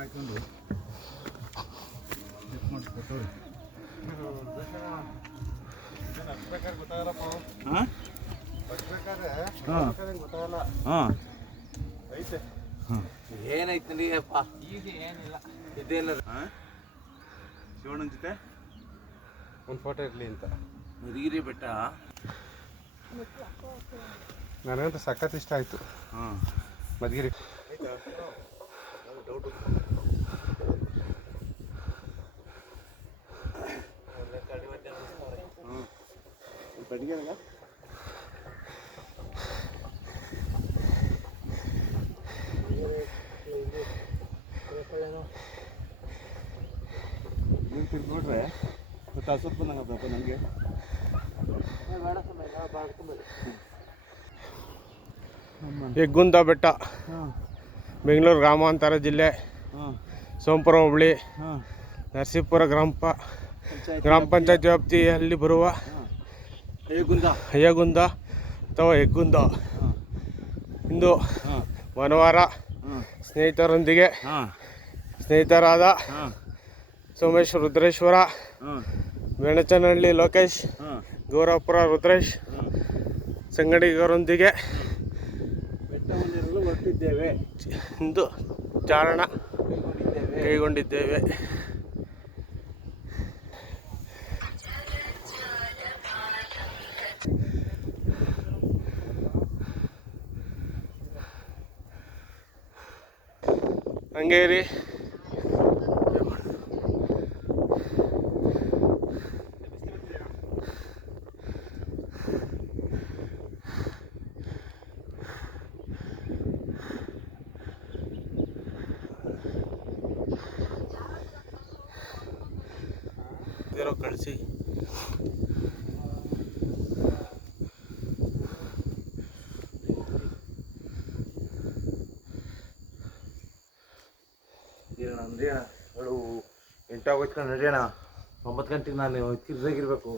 ಹಾಕೊಂಡು ಮಾಡಿಸ್ಕೊಟ್ಟವ್ರಿ ಏನೈತೆ ನಡಿಯಪ್ಪ ಈಗ ಏನಿಲ್ಲ ಇದೇನ ಶಿವಣ್ಣನ ಜೊತೆ ಒಂದು ಫೋಟೋ ಇರಲಿ ಅಂತ ಮಧುಗಿರಿ ಬೆಟ್ಟ ನನಗಂತೂ ಸಖತ್ ಇಷ್ಟ ಆಯಿತು. ಮಧುಗಿರಿ ಡೌಟು ಬಡಿಗೆಲ್ಲ ನೀವು ತಿರ್ಗಿ ನೋಡ್ರೆ ಮತ್ತೆ ಸ್ವಲ್ಪ ನಂಗಪ್ಪ ನನಗೆ ಹೆಗ್ಗುಂದ ಬೆಟ್ಟ, ಬೆಂಗಳೂರು ಗ್ರಾಮಾಂತರ ಜಿಲ್ಲೆ, ಸೋಂಪುರ ಹೋಬಳಿ, ನರಸೀಪುರ ಗ್ರಾಮ ಪಂಚಾಯತ್ ವ್ಯಾಪ್ತಿಯಲ್ಲಿ ಬರುವ ಅಯ್ಯಗುಂದ ಅಥವಾ ಹೆಗ್ಗುಂದ. ಇಂದು ಭಾನುವಾರ ಸ್ನೇಹಿತರೊಂದಿಗೆ ಸ್ನೇಹಿತರಾದ ಸೋಮೇಶ್ ರುದ್ರೇಶ್ವರ, ಬೆಣಚನಹಳ್ಳಿ ಲೋಕೇಶ್, ಗೌರವಪುರ ರುದ್ರೇಶ್ ಸಂಗಡಿಗರೊಂದಿಗೆ ಬೆಟ್ಟವನ್ನೇರಲು ಹೊರಟಿದ್ದೇವೆ. ಇಂದು ಚಾರಣ ಕೈಗೊಂಡಿದ್ದೇವೆ. ಹಂಗೇರಿ ಕಳಿಸಿ ನಡಿಯೋಣ. ಅವಳು 8 ಆಗೋಯ್ತು ನಡಿಯೋಣ. 9 ಗಂಟೆಗೆ ನಾನು ತಿರ್ದಾಗಿರ್ಬೇಕು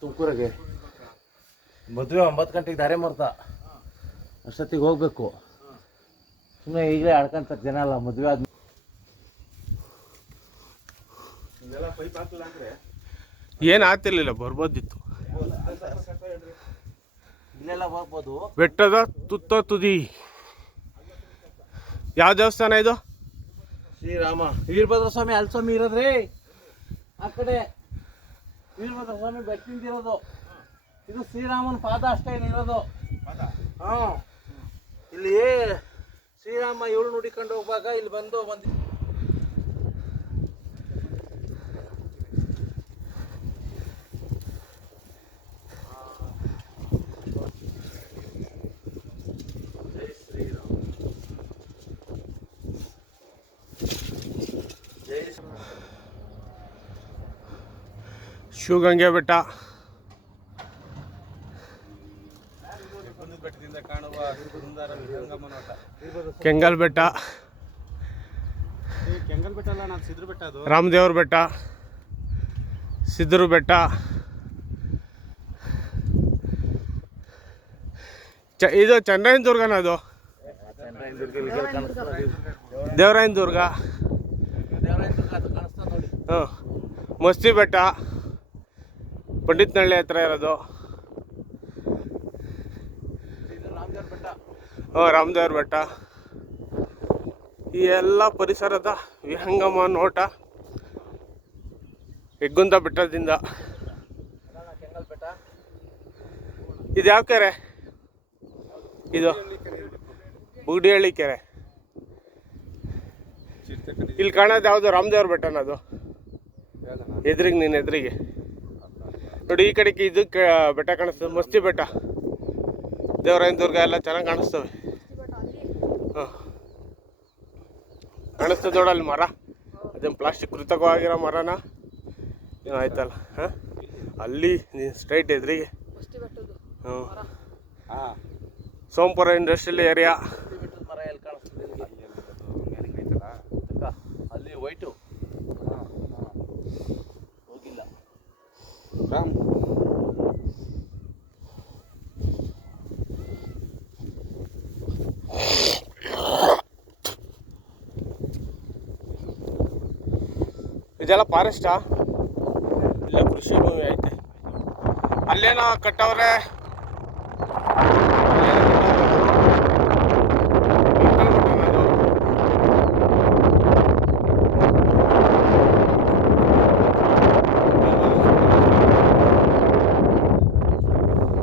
ತುಮಕೂರಿಗೆ. ಮದುವೆ 9 ಗಂಟೆಗೆ ದಾರೆ ಮಾರ್ತ, ಅಷ್ಟೊತ್ತಿಗೆ ಹೋಗ್ಬೇಕು. ಸುಮ್ಮನೆ ಈಗಲೇ ಆಡ್ಕೊಂತಾರೆ ಜನ ಅಲ್ಲ ಮದುವೆ ಆದ್ಮೇಲೆ. ಏನು ಆಗ್ತಿರ್ಲಿಲ್ಲ, ಬರ್ಬೋದಿತ್ತು. ಇಲ್ಲೆಲ್ಲ ಹೋಗ್ಬೋದು. ಬೆಟ್ಟದ ತುತ್ತ ತುದಿ. ಯಾವ ದೇವಸ್ಥಾನ ಇದು? ಶ್ರೀರಾಮ ವೀರಭದ್ರ ಸ್ವಾಮಿ ಅಲ್ಸ್ವಾಮಿ ಇರೋದ್ರಿ ಆ ಕಡೆ. ವೀರಭದ್ರ ಸ್ವಾಮಿ ಬೆಟ್ಟಿಂದಿರೋದು ಇದು. ಶ್ರೀರಾಮನ ಪಾದ ಅಷ್ಟೇ ಇರೋದು. ಇಲ್ಲಿ ಶ್ರೀರಾಮ ಇವಳು ನುಡಿಕೊಂಡು ಹೋಗುವಾಗ ಇಲ್ಲಿ ಬಂದು ಜೈ ಶ್ರೀರಾಮ್, ಜೈ ಶಿವಗಂಗೆ ಬೆಟ್ಟ, ಬೆಟ್ಟದಿಂದ ಕಾಣುವ ಸುಂದರ ವಿಹಂಗಮ ನೋಟ. ಕೆಂಗಲ್ ಬೆಟ್ಟ, ಕೆಂಗಲ್ ಬೆಟ್ಟ ಅಲ್ಲ, ನಾನು ಸಿದ್ರ ಬೆಟ್ಟ. ಅದು ರಾಮದೇವ್ರ ಬೆಟ್ಟ, ಸಿದ್ಧರು ಬೆಟ್ಟ, ಇದು ಚಂದ್ರಾಯನ ದುರ್ಗನ, ಅದು ದೇವರಾಯನ ದುರ್ಗ. ಮಸ್ತಿ ಬೆಟ್ಟ ಪಂಡಿತನಹಳ್ಳಿ ಹತ್ರ ಇರೋದು. ರಾಮದೇವ್ರ ಬೆಟ್ಟ. ಈ ಎಲ್ಲ ಪರಿಸರದ ವಿಹಂಗಮ ನೋಟ ಹೆಗ್ಗುಂದ ಬೆಟ್ಟದಿಂದ. ಇದು ಯಾವ ಕೆರೆ? ಇದು ಬುಗ್ಡಿಹಳ್ಳಿ ಕೆರೆ. ಇಲ್ಲಿ ಕಾಣೋದು ಯಾವುದು? ರಾಮದೇವ್ರ ಬೆಟ್ಟನ ಅದು. ಎದುರಿಗೆ, ನೀನು ಎದುರಿಗೆ ನೋಡಿ. ಈ ಕಡೆಗೆ ಇದು ಬೆಟ್ಟ ಕಾಣಿಸ್ತದೆ, ಮಸ್ತಿ ಬೆಟ್ಟ, ದೇವರಾಯನ ದುರ್ಗ ಎಲ್ಲ ಚೆನ್ನಾಗಿ ಕಾಣಿಸ್ತವೆ. ಕಾಣಿಸ್ತದೆ ನೋಡಲ್ಲಿ ಮರ. ಅದೇನು ಪ್ಲಾಸ್ಟಿಕ್ ಕೃತಕವಾಗಿರೋ ಮರನ ಏನು ಆಯ್ತಲ್ಲ. ಅಲ್ಲಿ ನೀನು ಸ್ಟ್ರೈಟ್ ಎದುರಿಗೆ. Sompura industrial area. ಮರ ಎಲ್ಲಿ ಕಾಣಿಸ್ತದೆ? ಅಲ್ಲಿ ವೈಟು ಹೋಗಿಲ್ಲ. ಇದೆಲ್ಲ ಫಾರೆಸ್ಟಾ? ಇಲ್ಲ ಕೃಷಿ ಭೂಮಿ ಐತೆ. ಅಲ್ಲೇನೋ ಕಟ್ಟವ್ರೆ.